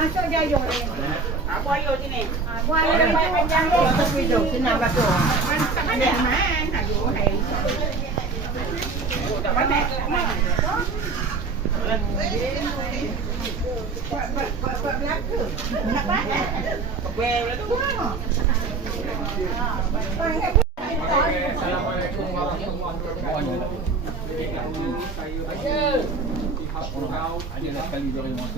Masuk dia yo ni. Apa yo sini? Buat yo panjang tu. Duduk senang batu. Tak ada man. Ayo hai. Tak pandai. Buat belaka. Tak pandai. Well tu. Assalamualaikum warahmatullahi wabarakatuh. Saya pihak Purau ada sekali dari